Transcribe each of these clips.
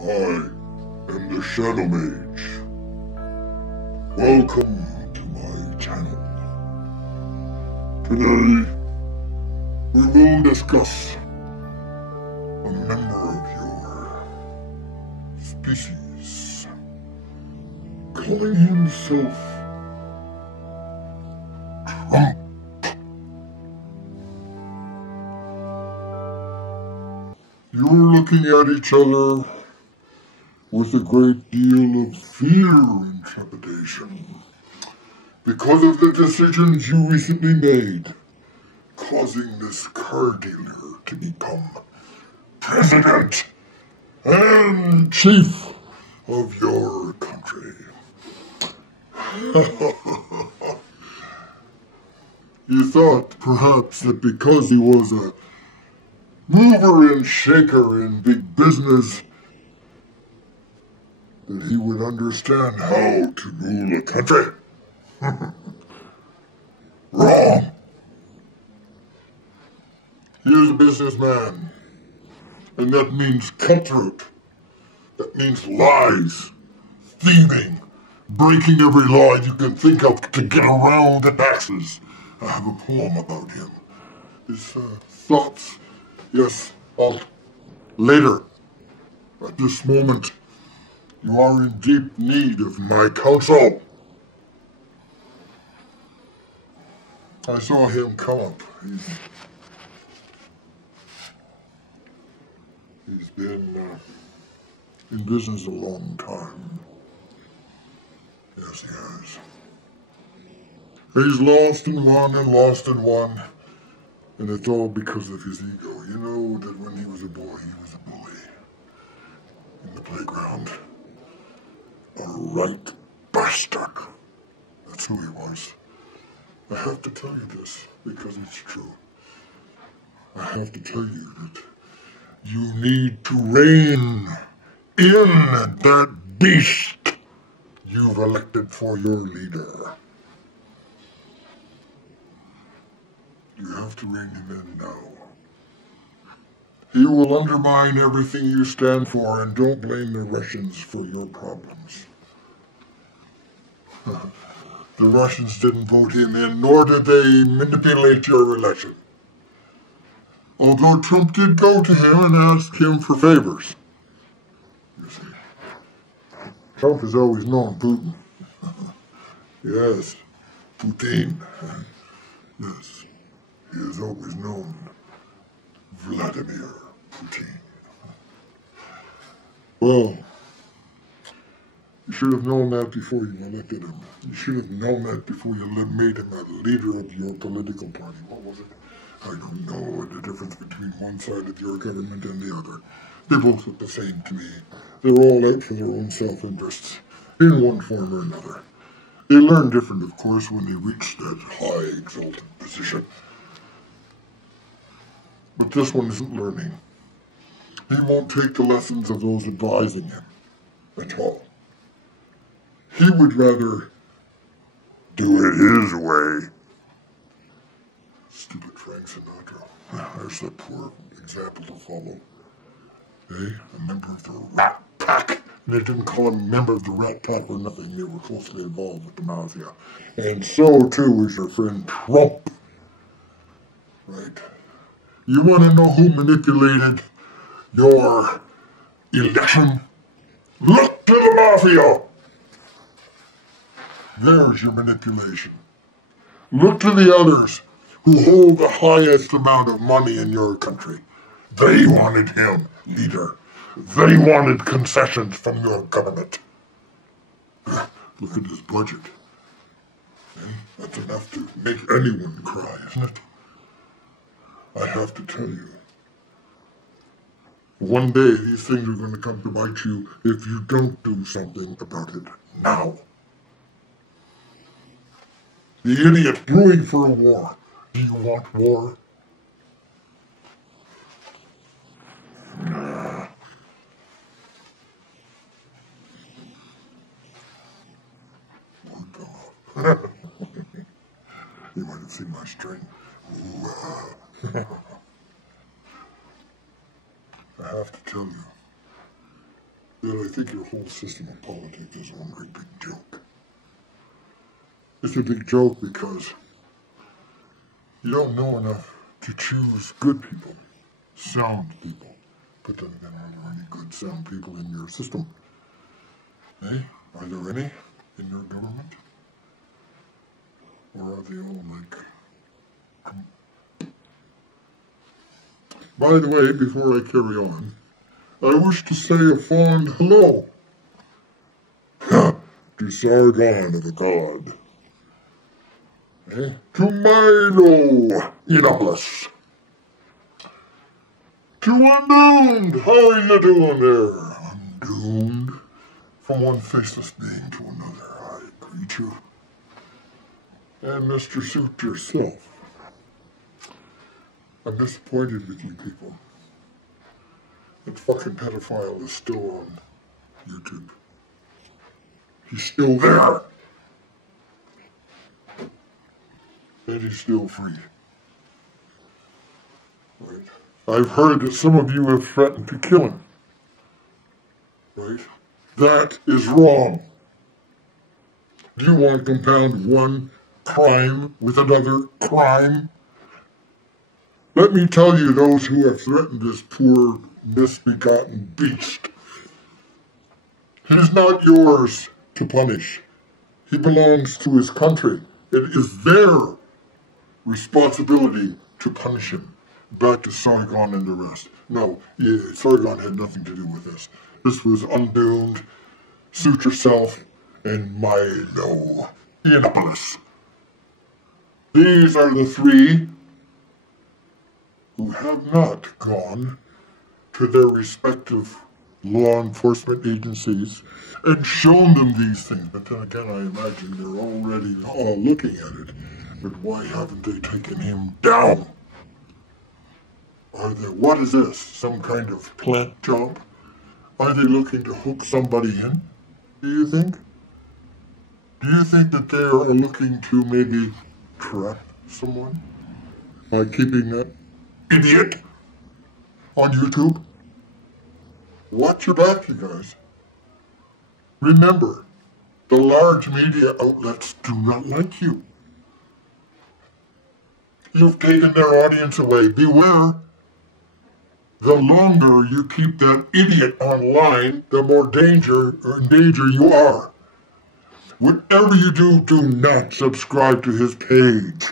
I am the Shadow Mage. Welcome to my channel. Today, we will discuss a member of your species calling himself Trump. You're looking at each other with a great deal of fear and trepidation because of the decisions you recently made, causing this car dealer to become president and chief of your country. You thought perhaps that because he was a mover and shaker in big business, that he would understand how to rule a country. Wrong. He is a businessman, and that means cutthroat. That means lies, thieving, breaking every law you can think of to get around the taxes. I have a poem about him. His thoughts, yes, later. At this moment, you are in deep need of my counsel. I saw him come up. He's been in business a long time. Yes, he has. He's lost and won and lost and won. And it's all because of his ego. You know that when he was a boy, he was a bully. In the playground. A right bastard. That's who he was. I have to tell you this because it's true. I have to tell you that you need to rein in that beast you've elected for your leader. You have to rein him in now. He will undermine everything you stand for, and don't blame the Russians for your problems. The Russians didn't vote him in, nor did they manipulate your election. Although Trump did go to him and ask him for favors. You see, Trump has always known Putin. Yes, Putin. Yes, he has always known Vladimir Putin. Well, you should have known that before you elected him. You should have known that before you made him a leader of your political party. What was it? I don't know the difference between one side of your government and the other. They both look the same to me. They're all out for their own self-interests, in one form or another. They learn different, of course, when they reach that high, exalted position. But this one isn't learning. He won't take the lessons of those advising him at all. He would rather do it his way. Stupid Frank Sinatra. There's that poor example to follow. A member of the Rat Pack. And they didn't call him a member of the Rat Pack for nothing. They were closely involved with the mafia. And so, too, is your friend Trump. Right. You want to know who manipulated your election? Look to the mafia! There's your manipulation. Look to the others who hold the highest amount of money in your country. They wanted him leader. They wanted concessions from your government. Look at his budget. That's enough to make anyone cry, isn't it? I have to tell you. One day these things are going to come to bite you if you don't do something about it now. The idiot brewing for a war. Do you want war? Nah. You might have seen my string. I have to tell you, that I think your whole system of politics is one great big joke. It's a big joke because you don't know enough to choose good people, sound people. But then again, are there any good sound people in your system? Eh? Are there any in your government? Or are they all like... By the way, before I carry on, I wish to say a fond hello to Sargon of Akkad. To Milo Yiannopoulos. To Undoomed! How are you doing there? Undoomed? From one faceless being to another, I greet you. And Mr. Suit yourself. I'm disappointed with you people. That fucking pedophile is still on YouTube. He's still there. And he's still free. Right? I've heard that some of you have threatened to kill him. Right? That is wrong. Do you want to compound one crime with another crime? Let me tell you, those who have threatened this poor, misbegotten beast. He's not yours to punish. He belongs to his country. It is their responsibility to punish him. Back to Sargon and the rest. No, Sargon had nothing to do with this. This was Undoomed, Suit Yourself, and Milo Yiannopoulos. These are the three who have not gone to their respective law enforcement agencies and shown them these things. But then again, I imagine they're already all looking at it. But why haven't they taken him down? What is this? Some kind of plant job? Are they looking to hook somebody in? Do you think? Do you think that they are looking to maybe trap someone by keeping that idiot on YouTube? Watch your back, you guys. Remember, the large media outlets do not like you. You've taken their audience away. Beware. The longer you keep that idiot online, the more in danger you are. Whatever you do, do not subscribe to his page.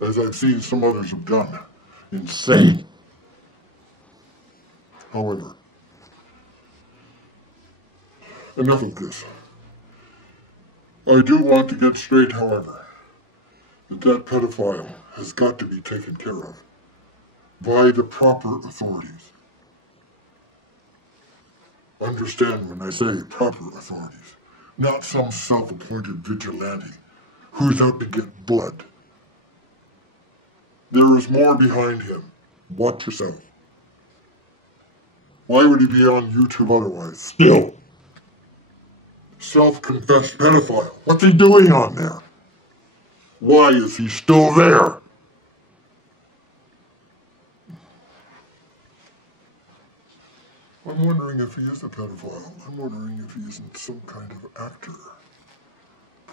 As I've seen some others have done. Insane. However, enough of this. I do want to get straight, however, that pedophile has got to be taken care of by the proper authorities. Understand when I say proper authorities, not some self-appointed vigilante who's out to get blood. There is more behind him. Watch yourself. Why would he be on YouTube otherwise? Still. Self-confessed pedophile. What's he doing on there? Why is he still there? I'm wondering if he is a pedophile. I'm wondering if he isn't some kind of actor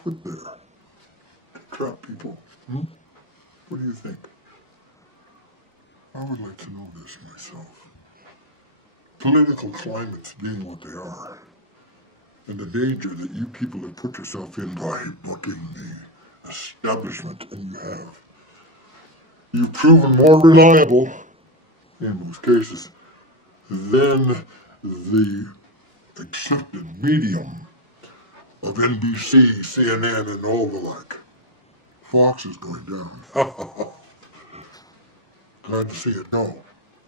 put there to trap people. What do you think? I would like to know this myself. Political climates being what they are, and the danger that you people have put yourself in by booking the establishment, and you have. You've proven more reliable, in most cases, than the accepted medium of NBC, CNN, and all the like. Fox is going down. Glad to see it go.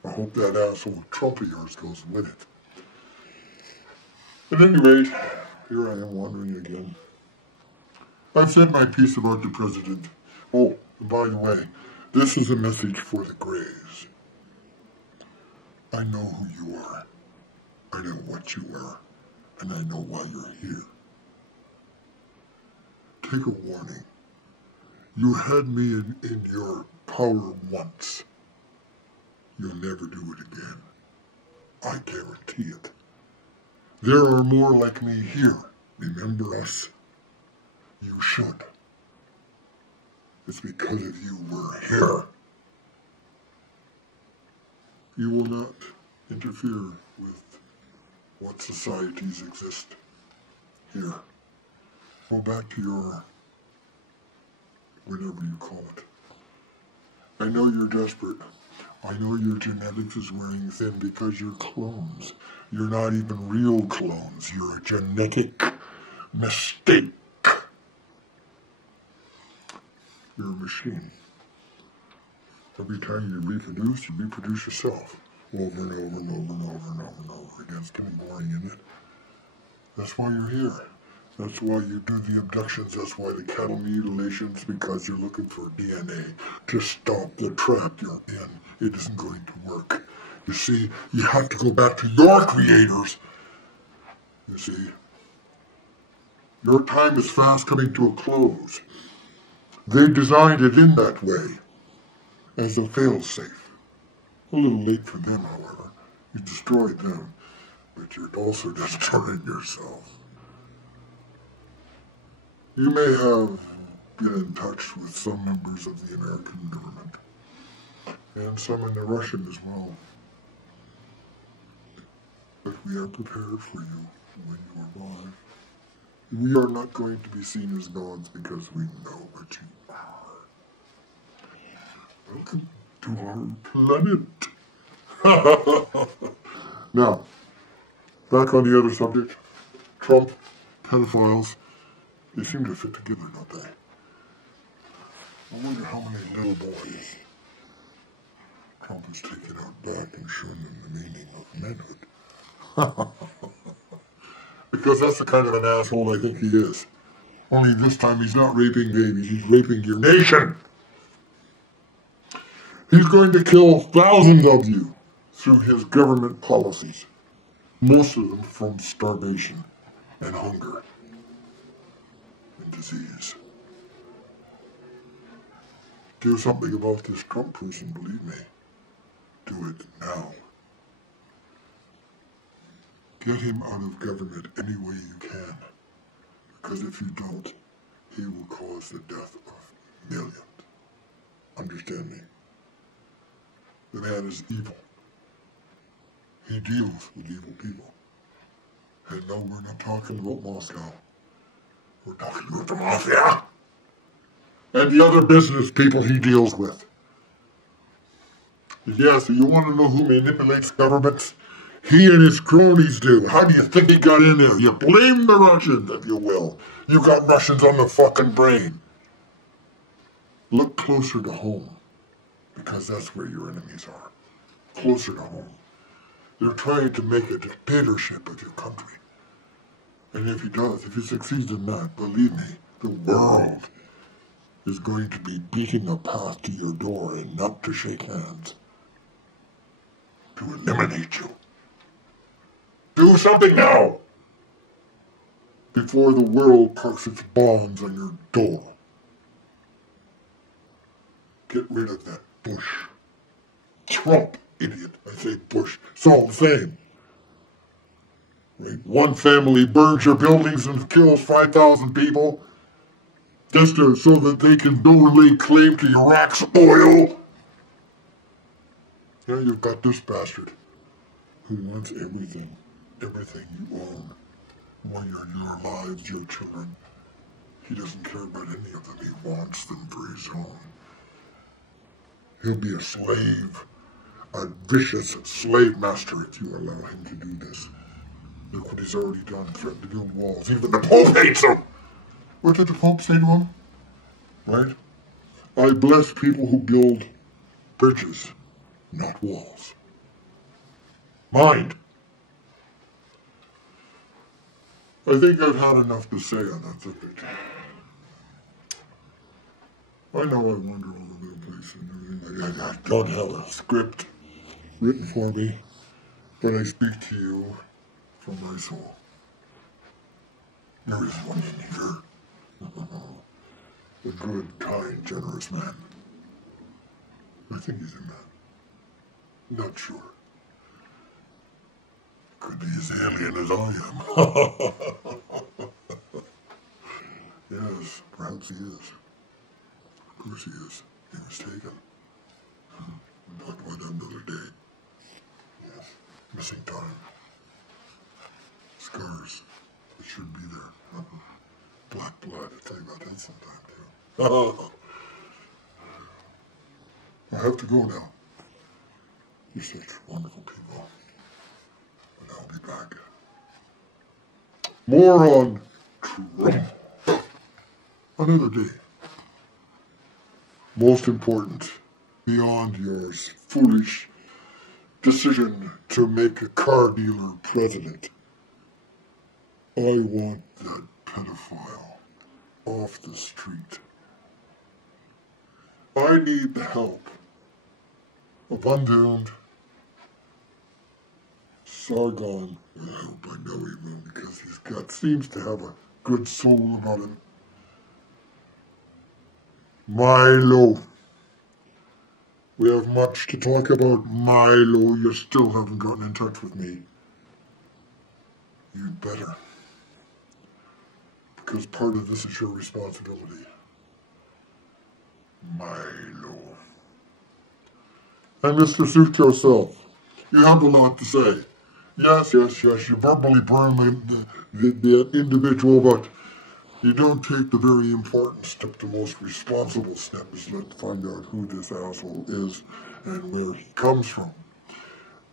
I hope that asshole Trump of yours goes with it. At any rate, here I am wandering again. I've said my piece about the president. Oh, and by the way, this is a message for the Greys. I know who you are. I know what you are. And I know why you're here. Take a warning. You had me in your power once. You'll never do it again. I guarantee it. There are more like me here. Remember us? You should. It's because of you we're here. You will not interfere with what societies exist here. Go back to your, whatever you call it. I know you're desperate. I know your genetics is wearing thin because you're clones. You're not even real clones. You're a genetic mistake. You're a machine. Every time you reproduce yourself over and over and over and over and over and over again. It's getting boring, isn't it? That's why you're here. That's why you do the abductions. That's why the cattle mutilations, because you're looking for DNA to stop the trap you're in. It isn't going to work. You see, you have to go back to your creators. You see, your time is fast coming to a close. They designed it in that way, as a fail-safe. A little late for them, however. You destroyed them, but you're also destroying yourself. You may have been in touch with some members of the American government, and some in the Russian as well. But we are prepared for you when you arrive. We are not going to be seen as gods because we know what you are. Welcome to our planet. Now, back on the other subject. Trump, pedophiles, they seem to fit together, don't they? I wonder how many little boys Trump has taken out back and shown them the meaning of manhood. Because that's the kind of an asshole I think he is. Only this time he's not raping babies, he's raping your nation. He's going to kill thousands of you through his government policies. Most of them from starvation and hunger and disease. Do something about this Trump person, believe me. Do it now. Get him out of government any way you can. Because if you don't, he will cause the death of millions. Understand me? The man is evil. He deals with evil people. And no, we're not talking about Moscow. We're talking about the mafia. And the other business people he deals with. Yeah, so you want to know who manipulates governments? He and his cronies do. How do you think he got in there? You blame the Russians, if you will. You got Russians on the fucking brain. Look closer to home, because that's where your enemies are. Closer to home. They're trying to make a dictatorship of your country. And if he does, if he succeeds in that, believe me, the world is going to be beating a path to your door and not to shake hands. To eliminate you. Do something now! Before the world parks its bombs on your door. Get rid of that Bush. Trump, idiot. I say Bush. It's all the same. Right? One family burns your buildings and kills 5,000 people just so that they can go and lay claim to Iraq's oil. Yeah, you've got this bastard who wants everything. Everything you own. Your lives, your children. He doesn't care about any of them. He wants them for his own. He'll be a slave. A vicious slave master if you allow him to do this. Look what he's already done. Threatened to build walls. Even the Pope hates him! What did the Pope say to him? Right? I bless people who build bridges, not walls. Mind. I think I've had enough to say on that subject. I know I wander all over the place and everything. I don't have a script written for me, but I speak to you from my soul. There is one in here. A good, kind, generous man. I think he's a man. Not sure. Could be as alien as I am. Yes, perhaps he is. Of course he is. He was taken. But what another day. Yes. Missing time. Scars. It should be there. Black blood. I'll tell you about that sometime too. I have to go now. You're such wonderful people. And I'll be back. More on Trump. Another day. Most important, beyond your foolish decision to make a car dealer president, I want that pedophile off the street. I need the help of undoomed Sargon. I hope I know him because he's got seems to have a good soul about him. Milo. We have much to talk about. Milo, you still haven't gotten in touch with me. You'd better. Because part of this is your responsibility. Milo. And Mr. Suit yourself. You have a lot to say. Yes, you verbally burn the individual, but you don't take the very important step, the most responsible step, is let's find out who this asshole is and where he comes from.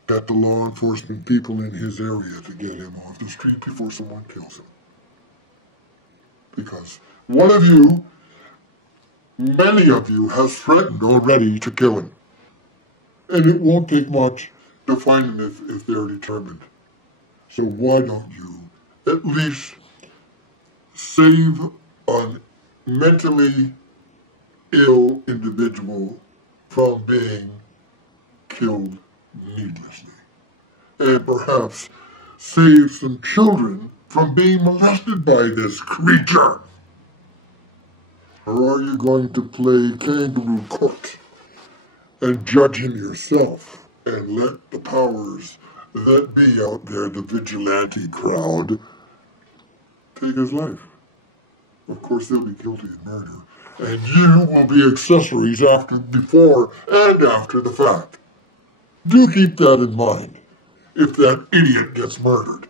Get the law enforcement people in his area to get him off the street before someone kills him. Because one of you, many of you, has threatened already to kill him. And it won't take much to find him if they're determined. So why don't you at least save a mentally ill individual from being killed needlessly? And perhaps save some children from being molested by this creature? Or are you going to play kangaroo court and judge him yourself and let the powers that be out there, the vigilante crowd, take his life? Of course, they'll be guilty of murder, and you will be accessories before and after the fact. Do keep that in mind if that idiot gets murdered,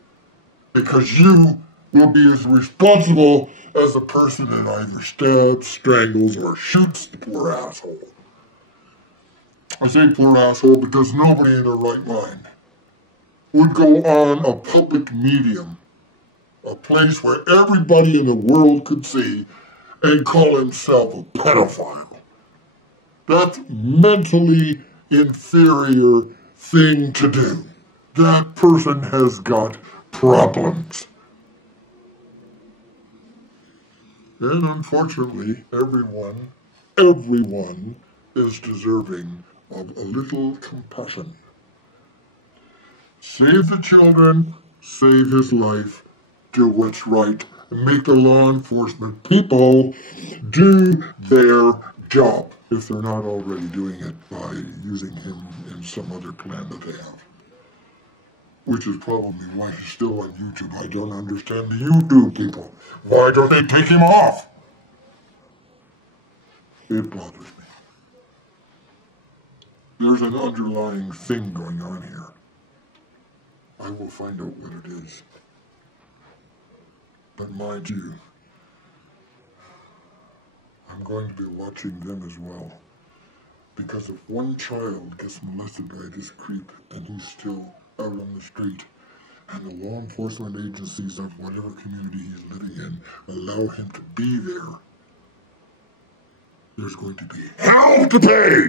because you will be as responsible as the person that either stabs, strangles, or shoots the poor asshole. I say poor asshole because nobody in their right mind would go on a public medium, a place where everybody in the world could see, and call himself a pedophile. That's mentally inferior thing to do. That person has got problems. And unfortunately, everyone is deserving of a little compassion. Save the children, save his life, do what's right, and make the law enforcement people do their job, if they're not already doing it by using him in some other plan that they have. Which is probably why he's still on YouTube. I don't understand the YouTube people. Why don't they take him off? It bothers me. There's an underlying thing going on here. I will find out what it is. But mind you, I'm going to be watching them as well. Because if one child gets molested by this creep and he's still out on the street, and the law enforcement agencies of whatever community he's living in allow him to be there, there's going to be hell to pay!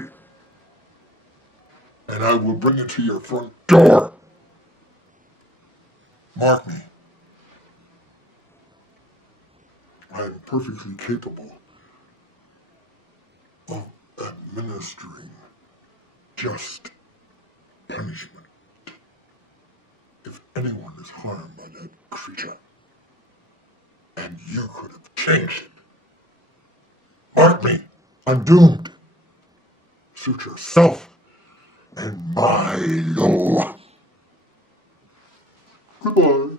And I will bring it to your front door. Mark me. I am perfectly capable of administering just punishment if anyone is harmed by that creature. And you could have changed it. Mark me. I'm doomed. Suit yourself and Milo. Goodbye.